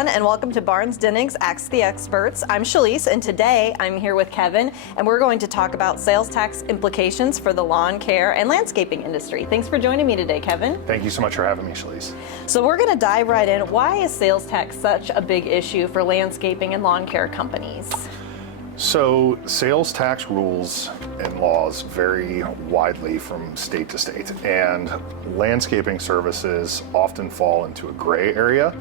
everyone, and welcome to Barnes Denning's Ask the Experts. I'm Shalise, and today I'm here with Kevin, and we're going to talk about sales tax implications for the lawn care and landscaping industry. Thanks for joining me today, Kevin. Thank you so much for having me, Shalise. So we're going to dive right in. Why is sales tax such a big issue for landscaping and lawn care companies? So sales tax rules and laws vary widely from state to state, and landscaping services often fall into a gray area.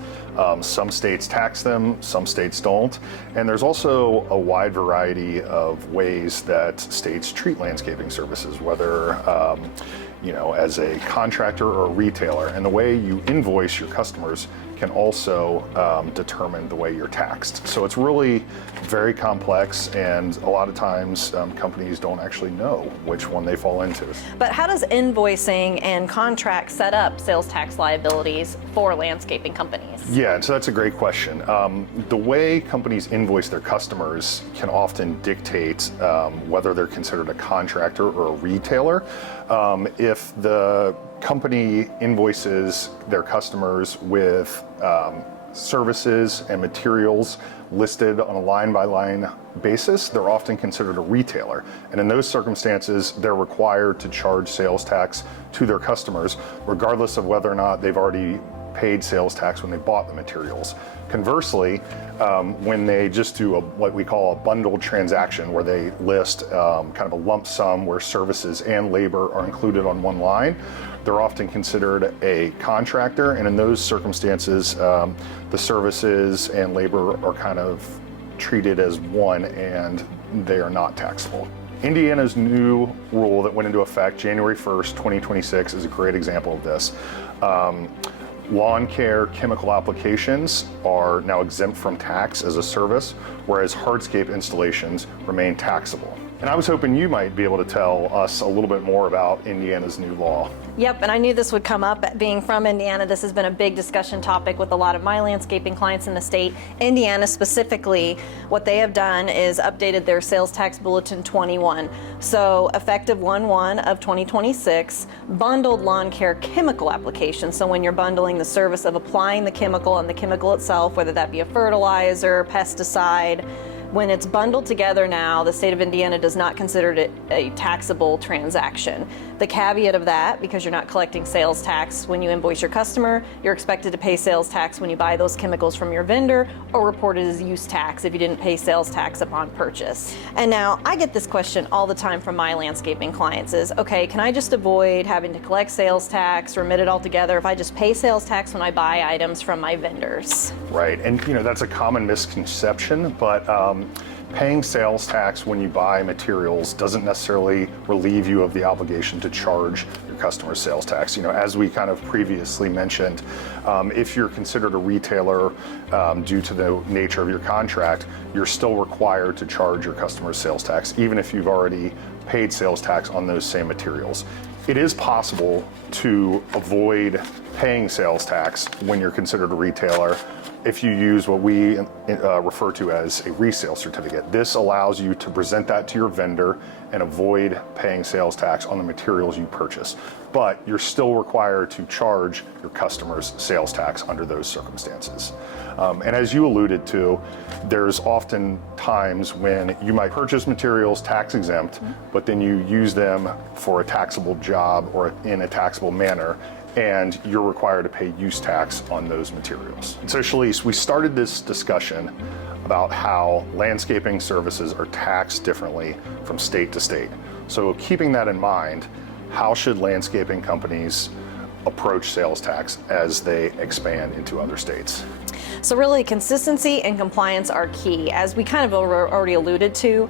Some states tax them, some states don't, and there's also a wide variety of ways that states treat landscaping services, whether as a contractor or a retailer, and the way you invoice your customers can also determine the way you're taxed. So it's really very complex, and a lot of times companies don't actually know which one they fall into. But how does invoicing and contracts set up sales tax liabilities for landscaping companies? Yeah, so that's a great question. The way companies invoice their customers can often dictate whether they're considered a contractor or a retailer. If the company invoices their customers with services and materials listed on a line-by-line basis, they're often considered a retailer. And in those circumstances, they're required to charge sales tax to their customers, regardless of whether or not they've already paid sales tax when they bought the materials. Conversely, when they just do what we call a bundled transaction, where they list kind of a lump sum where services and labor are included on one line, they're often considered a contractor, and in those circumstances, the services and labor are kind of treated as one, and they are not taxable. Indiana's new rule that went into effect January 1st, 2026 is a great example of this. Lawn care chemical applications are now exempt from tax as a service, whereas hardscape installations remain taxable. And I was hoping you might be able to tell us a little bit more about Indiana's new law. Yep, and I knew this would come up. Being from Indiana, this has been a big discussion topic with a lot of my landscaping clients in the state. Indiana specifically, what they have done is updated their sales tax bulletin 21. So effective 1/1 of 2026, bundled lawn care chemical applications. So when you're bundling the service of applying the chemical and the chemical itself, whether that be a fertilizer, pesticide, when it's bundled together now, the state of Indiana does not consider it a taxable transaction. The caveat of that, because you're not collecting sales tax when you invoice your customer, you're expected to pay sales tax when you buy those chemicals from your vendor, or report it as use tax if you didn't pay sales tax upon purchase. And now, I get this question all the time from my landscaping clients is, okay, can I just avoid having to collect sales tax, remit it all together if I just pay sales tax when I buy items from my vendors? Right, and that's a common misconception, but paying sales tax when you buy materials doesn't necessarily relieve you of the obligation to charge your customers sales tax. As we kind of previously mentioned, if you're considered a retailer due to the nature of your contract, you're still required to charge your customers sales tax, even if you've already paid sales tax on those same materials. It is possible to avoid paying sales tax when you're considered a retailer if you use what we refer to as a resale certificate. This allows you to present that to your vendor and avoid paying sales tax on the materials you purchase. But you're still required to charge your customers sales tax under those circumstances. And as you alluded to, there's often times when you might purchase materials tax exempt, but then you use them for a taxable job or in a taxable manner, and you're required to pay use tax on those materials. And so, Shalise, we started this discussion about how landscaping services are taxed differently from state to state. So keeping that in mind, how should landscaping companies approach sales tax as they expand into other states? So really, consistency and compliance are key. As we kind of already alluded to,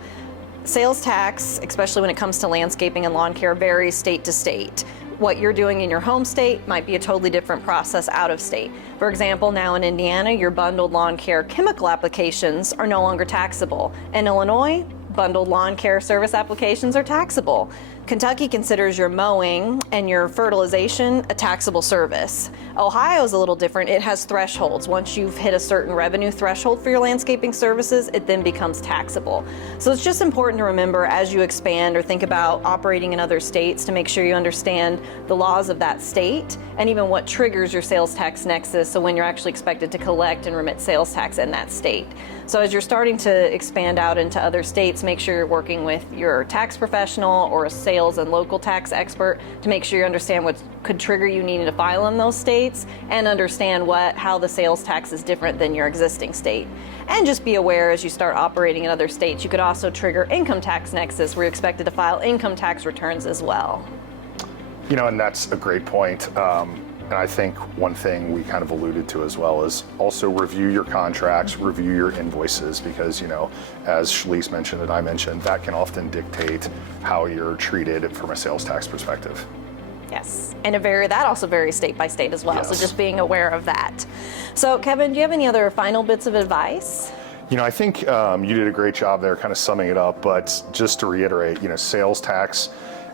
sales tax, especially when it comes to landscaping and lawn care, varies state to state. What you're doing in your home state might be a totally different process out of state. For example, now in Indiana, your bundled lawn care chemical applications are no longer taxable. In Illinois, bundled lawn care service applications are taxable. Kentucky considers your mowing and your fertilization a taxable service. Ohio is a little different. It has thresholds. Once you've hit a certain revenue threshold for your landscaping services, it then becomes taxable. So it's just important to remember as you expand or think about operating in other states to make sure you understand the laws of that state and even what triggers your sales tax nexus, so when you're actually expected to collect and remit sales tax in that state. So as you're starting to expand out into other states, make sure you're working with your tax professional or a sales and local tax expert to make sure you understand what could trigger you needing to file in those states and understand how the sales tax is different than your existing state. And just be aware as you start operating in other states, you could also trigger income tax nexus where you're expected to file income tax returns as well. And that's a great point. And I think one thing we kind of alluded to as well is also review your contracts, review your invoices, because, as Shalice mentioned and I mentioned, that can often dictate how you're treated from a sales tax perspective. Yes, and that also varies state by state as well, Yes. so just being aware of that. So Kevin, do you have any other final bits of advice? I think you did a great job there kind of summing it up, but just to reiterate, sales tax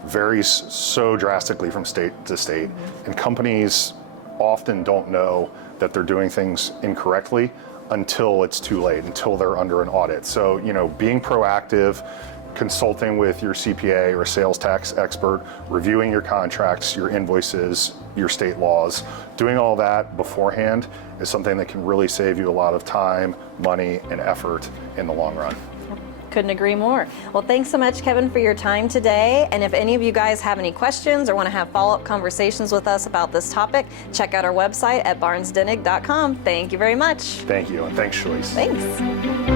varies so drastically from state to state, and companies often don't know that they're doing things incorrectly until it's too late, until they're under an audit. So, being proactive, consulting with your CPA or sales tax expert, reviewing your contracts, your invoices, your state laws, doing all that beforehand is something that can really save you a lot of time, money, and effort in the long run. Couldn't agree more. Well, thanks so much, Kevin, for your time today. And if any of you guys have any questions or want to have follow-up conversations with us about this topic, check out our website at barnesdenig.com. Thank you very much. Thank you, and thanks, Shalice. Thanks.